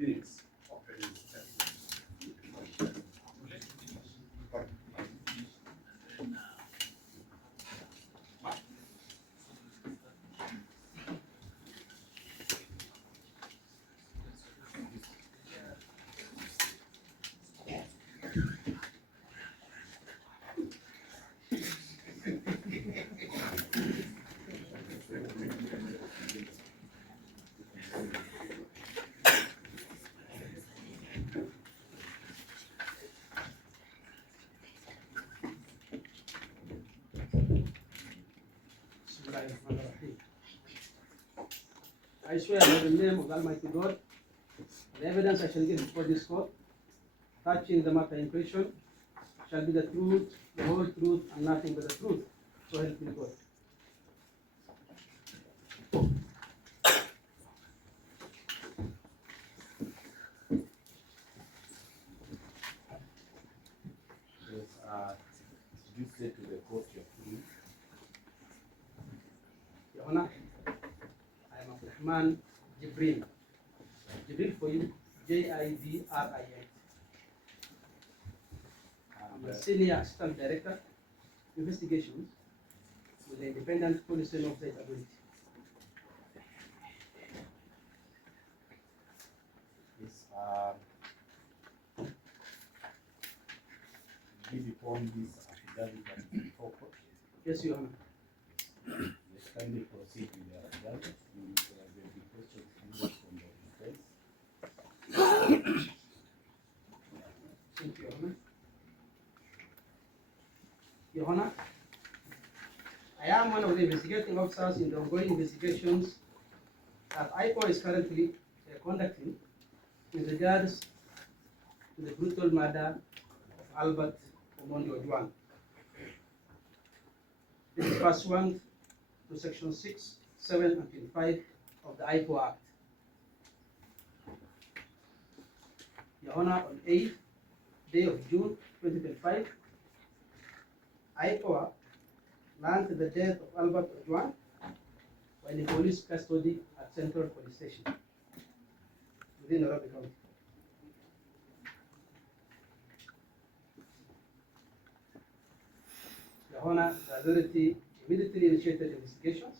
minutes opening statement. I swear by the name of Almighty God, the evidence I shall give before this court, touching the matter in question, shall be the truth, the whole truth, and nothing but the truth. So help me God. Did you say to the court you're free? Your Honor, I am Abdurrahman Jibril. Jibril for you, Jibrin. I'm a Senior Assistant Director, Investigations with the Independent Police and Oversight Authority. Yes, give upon this affidavit and before court. Yes, Your Honor. Let's kindly proceed with the affidavit. There will be questions needed from the defense. Thank you, Your Honor. Your Honor, I am one of the investigating officers in the ongoing investigations that IPOA is currently conducting in regards to the brutal murder of Albert Omari Ojwang. This is pursuant to Section 6, 7, and 25 of the IPOA Act. Your Honor, on 8th day of June 2025, IPOA learned the death of Albert Ojwang while in police custody at Central Police Station within Nairobi County. Your Honor, the authority immediately initiated investigations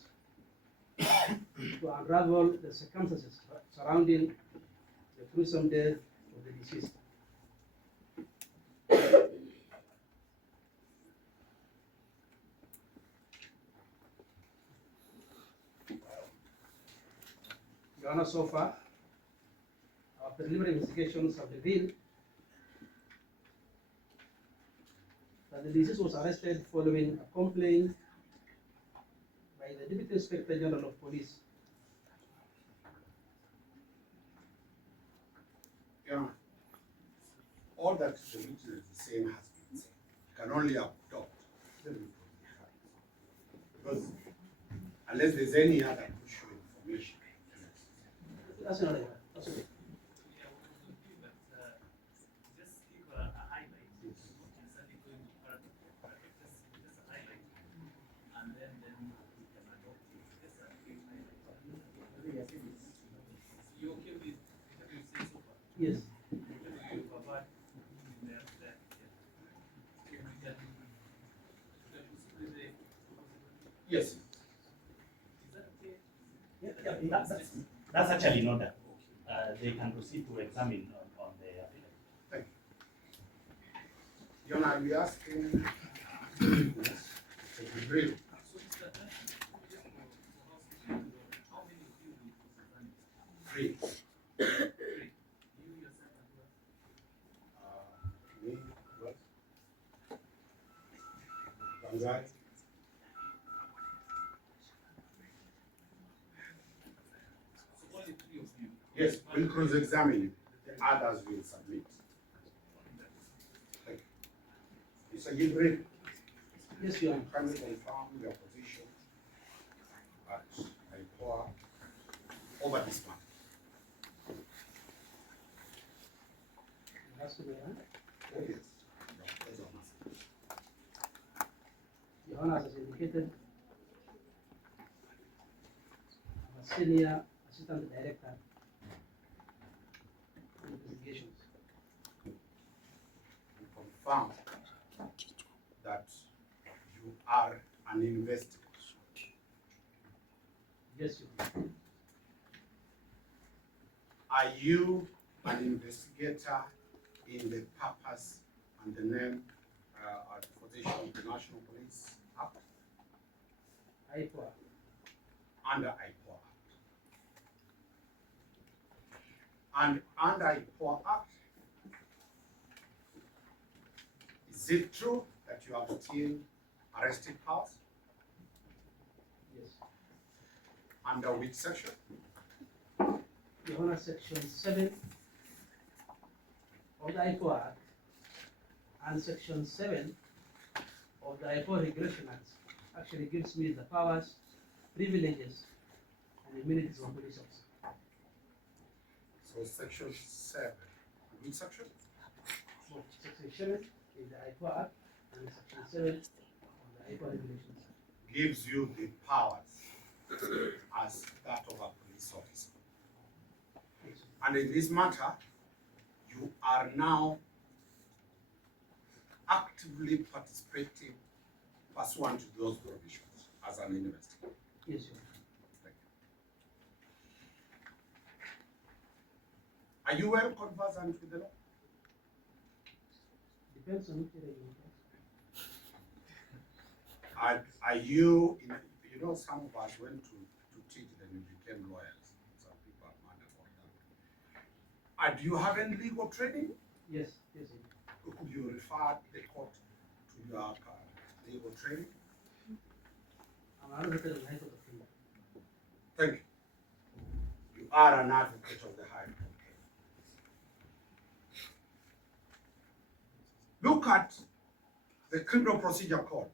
to unravel the circumstances surrounding the gruesome death of the deceased. Your Honor, so far, our preliminary investigations have revealed that the deceased was arrested following a complaint by the Deputy Inspector General of Police. Yeah. All that the witness is saying has been said. You can only adopt the report. Because unless there's any other crucial information. That's not right. That's okay. Yes. Yes. That's actually not that. They can proceed to examine on the affidavit. Thank you. Your Honor, we asking to brief. Three. Me, what? Bangai. Yes, we'll cross-examine. The others will submit. Thank you. Mr. Jibril, Yes, Your Honor. can you confirm your position at IPOA over this matter? That's to be, huh? Yes. Your Honor, as indicated, I'm a Senior Assistant Director, investigations. You confirm that you are an investigator. Yes, Your Honor. Are you an investigator in the purpose and the name or the position of the National Police Act IPOA. under IPOA Act? And under IPOA Act, is it true that you have still arresting powers? Yes. Under which section? Your Honor, Section 7 of the IPOA Act and Section 7 of the IPOA Regulation Act actually gives me the powers, privileges, and immunities of police officers. So section 7. Which section? So Section 7 is the IPOA Act and Section 7 of the IPOA Regulations Act. Gives you the powers as that of a police officer. And in this matter, you are now actively participating pursuant to those provisions as an investigator. Yes, Your Honor. Thank you. Are you well conversant with the law? Depends on which area you want. Are you, you know, some of us went to teach, then we became lawyers. Some people are mad about that. Do you have any legal training? Yes, yes, Your Honor. Could you refer the court to your legal training? I'm an advocate of the High Court of Kenya. Thank you. You are an advocate of the High Court. Look at the Criminal Procedure Code,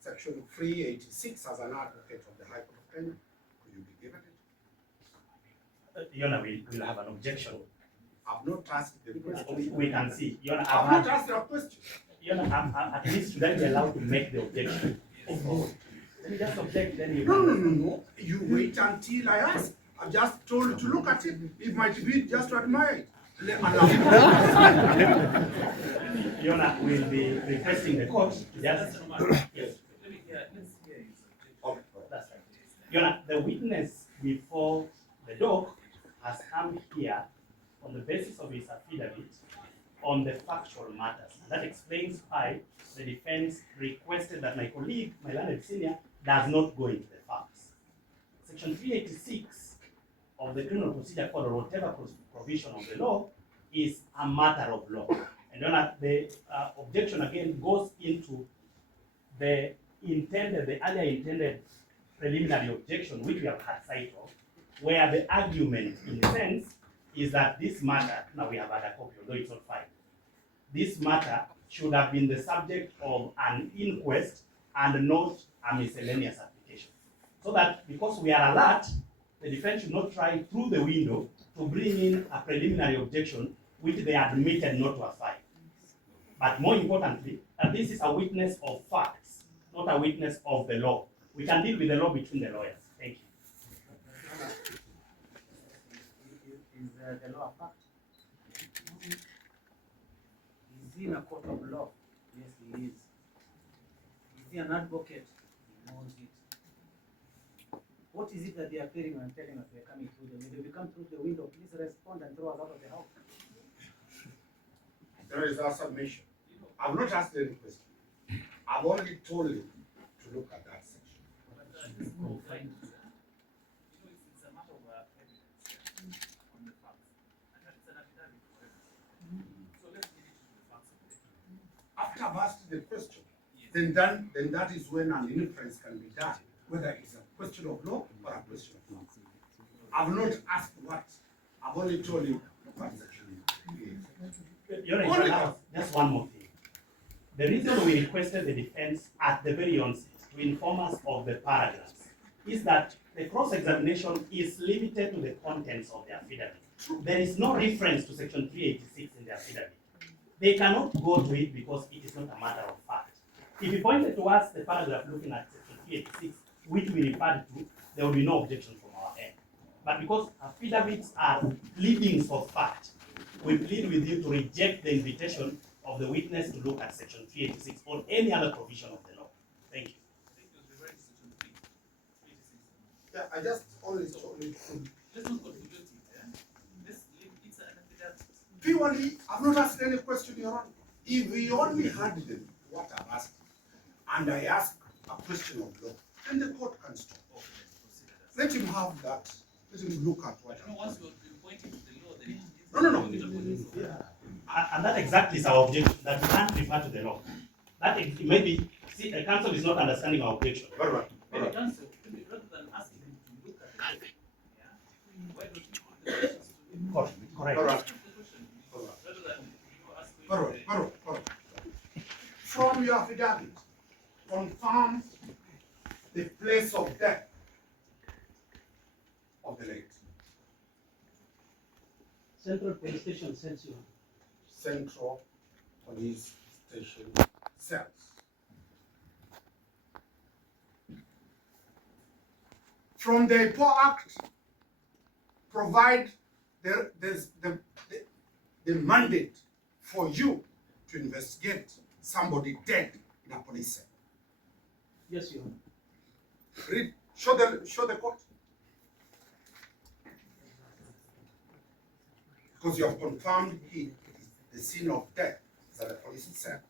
Section 386, as an advocate of the High Court of Kenya. Could you be given it? Your Honor, we'll have an objection. I've not asked the question. We can see. Your Honor, I've not asked your question. Your Honor, at least should I be allowed to make the objection? Let me just object, then you. No. You wait until I ask. I'm just told to look at it. It might be just to admire it. Your Honor, we'll be requesting the court to just. Yes. Okay. That's right. Your Honor, the witness before the dock has come here on the basis of his affidavit on the factual matters. That explains why the defense requested that my colleague, my learned senior, does not go into the facts. Section 386 of the Criminal Procedure Code, or whatever provision of the law, is a matter of law. And Your Honor, the objection again goes into the earlier intended preliminary objection, which we have had sight of, where the argument, in a sense, is that this matter, now we have had a copy, although it's not filed, this matter should have been the subject of an inquest and not a miscellaneous application. So that because we are alert, the defense should not try through the window to bring in a preliminary objection which they admitted not to have filed. But more importantly, that this is a witness of facts, not a witness of the law. We can deal with the law between the lawyers. Thank you. Is the law a fact? Is he in a court of law? Yes, he is. Is he an advocate? He knows it. What is it that they are fearing and telling us they're coming through the window? If you come through the window, please respond and throw us out of the house. There is a submission. I've not asked any question. I've only told him to look at that section. After I've asked the question, then that is when an inference can be done, whether it's a question of law or a question of law. I've not asked what. I've only told you what section is. Your Honor, just one more thing. The reason we requested the defense at the very onset to inform us of the paragraphs is that the cross-examination is limited to the contents of the affidavit. There is no reference to section 386 in the affidavit. They cannot go to it because it is not a matter of fact. If you pointed to us the paragraph looking at section 386, which we referred to, there will be no objection from our end. But because affidavits are pleadings of fact, we plead with you to reject the invitation of the witness to look at section 386 or any other provision of the law. Thank you. Yeah, I just only told you to. Let's not contribute it, yeah? Let's leave it an affidavit. Purely, I've not asked any question, Your Honor. If we only had what I've asked, and I ask a question of law, then the court can stop. Okay, let's Let proceed. him have that. Let him look at what. You know, once you're pointing to the law, then it is. No. And that exactly is our objection, that we can't refer to the law. That is, maybe, see, the council is not understanding our objection. Very well. Maybe counsel, rather than asking him to look at the law, yeah? Why don't you put the questions to him? Correct. All right. Ask the question, rather than you asking. All right. From your affidavit, confirm the place of death of the late. Central Police Station sends you. Central Police Station cells. From the IPOA Act, provide the mandate for you to investigate somebody dead in a police cell. Yes, Your Honor. Read, show the court. Because you have confirmed it is the scene of death is at the police cell.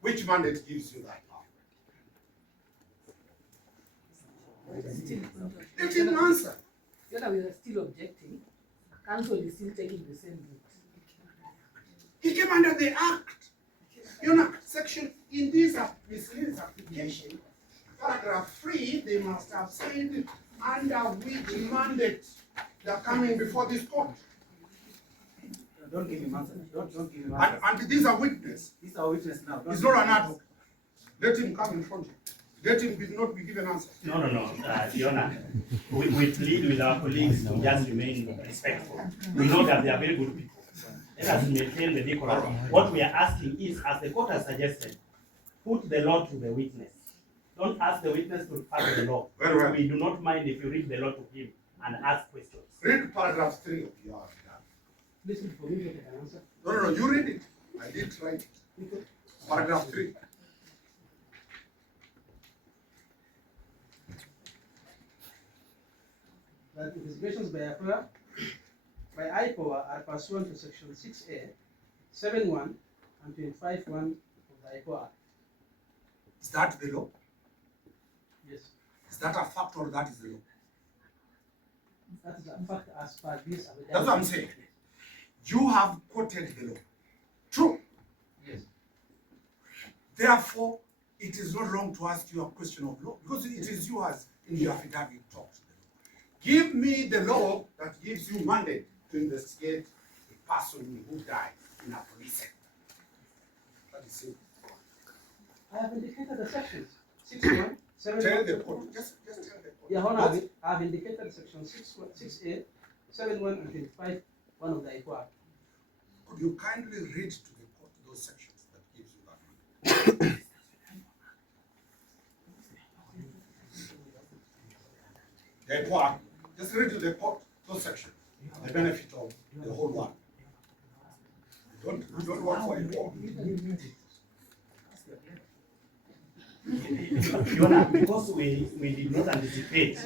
Which mandate gives you that power? Let him answer. We are still objecting. Council is still taking the same route. He came under the act. You know, section in this miscellaneous application, paragraph 3, they must have said under which mandate they are coming before this court. Don't give him answer. Don't give him answer. And these are witness. This is our witness now. He's not an advocate. Let him come in front of you. Let him not be given answer. No, Your Honor. We plead with our colleagues to just remain respectful. We know that they are very good people. Let us maintain the decorum. What we are asking is, as the court has suggested, put the law to the witness. Don't ask the witness to refer to the law. Very well. We do not mind if you read the law to him and ask questions. Read paragraph 3 of your affidavit. Listen for me to take an answer. No, you read it. I did write it. Paragraph 3. That investigations by IPOA are pursuant to section 6A, 7.1 and 25.1 of the IPOA Act. Is that the law? Yes, Is that a fact or that is the law? that is a fact as per this. That's what I'm saying. You have quoted the law. True. Yes. Therefore, it is not wrong to ask you a question of law because it is you as in your affidavit talked to the law. Give me the law that gives you mandate to investigate a person who died in a police sector. That is it. I have indicated the sections. 6.1, 7.1. Tell the court. Just tell the court. Your Honor, I have indicated section 6A, 7.1 and 25.1 of the IPOA Act. Could you kindly read to the court those sections that gives you that mandate? The IPOA, just read to the court those sections, the benefit of the whole one. Don't work for IPOA. Your Honor, because we did not anticipate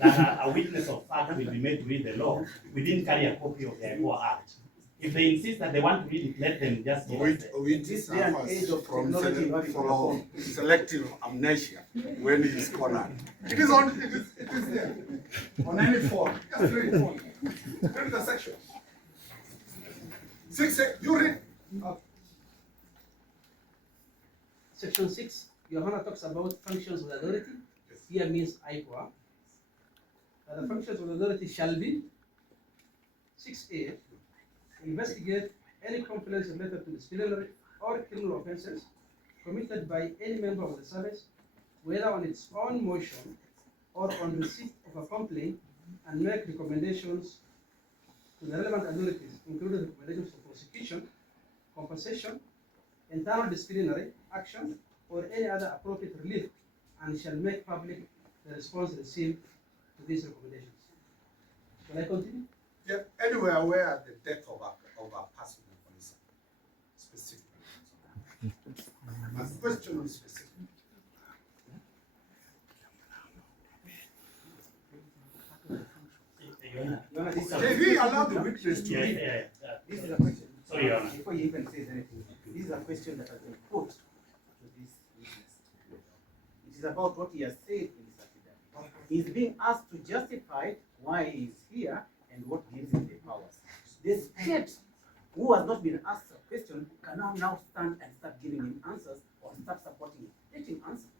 that a witness of fact will be made to read the law, we didn't carry a copy of the IPOA Act. If they insist that they want to read it, let them just give us the. This day and age of technology, from selective amnesia when he is cornered. It is there. On any form. Just read it. Read the section. 6, you read. Section 6, Your Honor talks about functions of the authority. Yes. Here means IPOA. The functions of the authority shall be 6A, investigate any complaints related to disciplinary or criminal offences committed by any member of the service, whether on its own motion or on receipt of a complaint, and make recommendations to the relevant authorities, including recommendations for prosecution, compensation, internal disciplinary action, or any other appropriate relief, and shall make public the response received to these recommendations. Shall I continue? Yeah, anywhere where the death of a personal police specific. My question is specific. Your Honor, this is a- Can we allow the witness to Yeah, read? yeah, yeah. This is a question. Sorry, Your Honor. Before he even says anything, this is a question that has been put to this witness. It is about what he has said in his affidavit. He is being asked to justify why he is here and what gives him the powers. The state, who has not been asked a question, can now stand and start giving him answers or start supporting him, getting answers.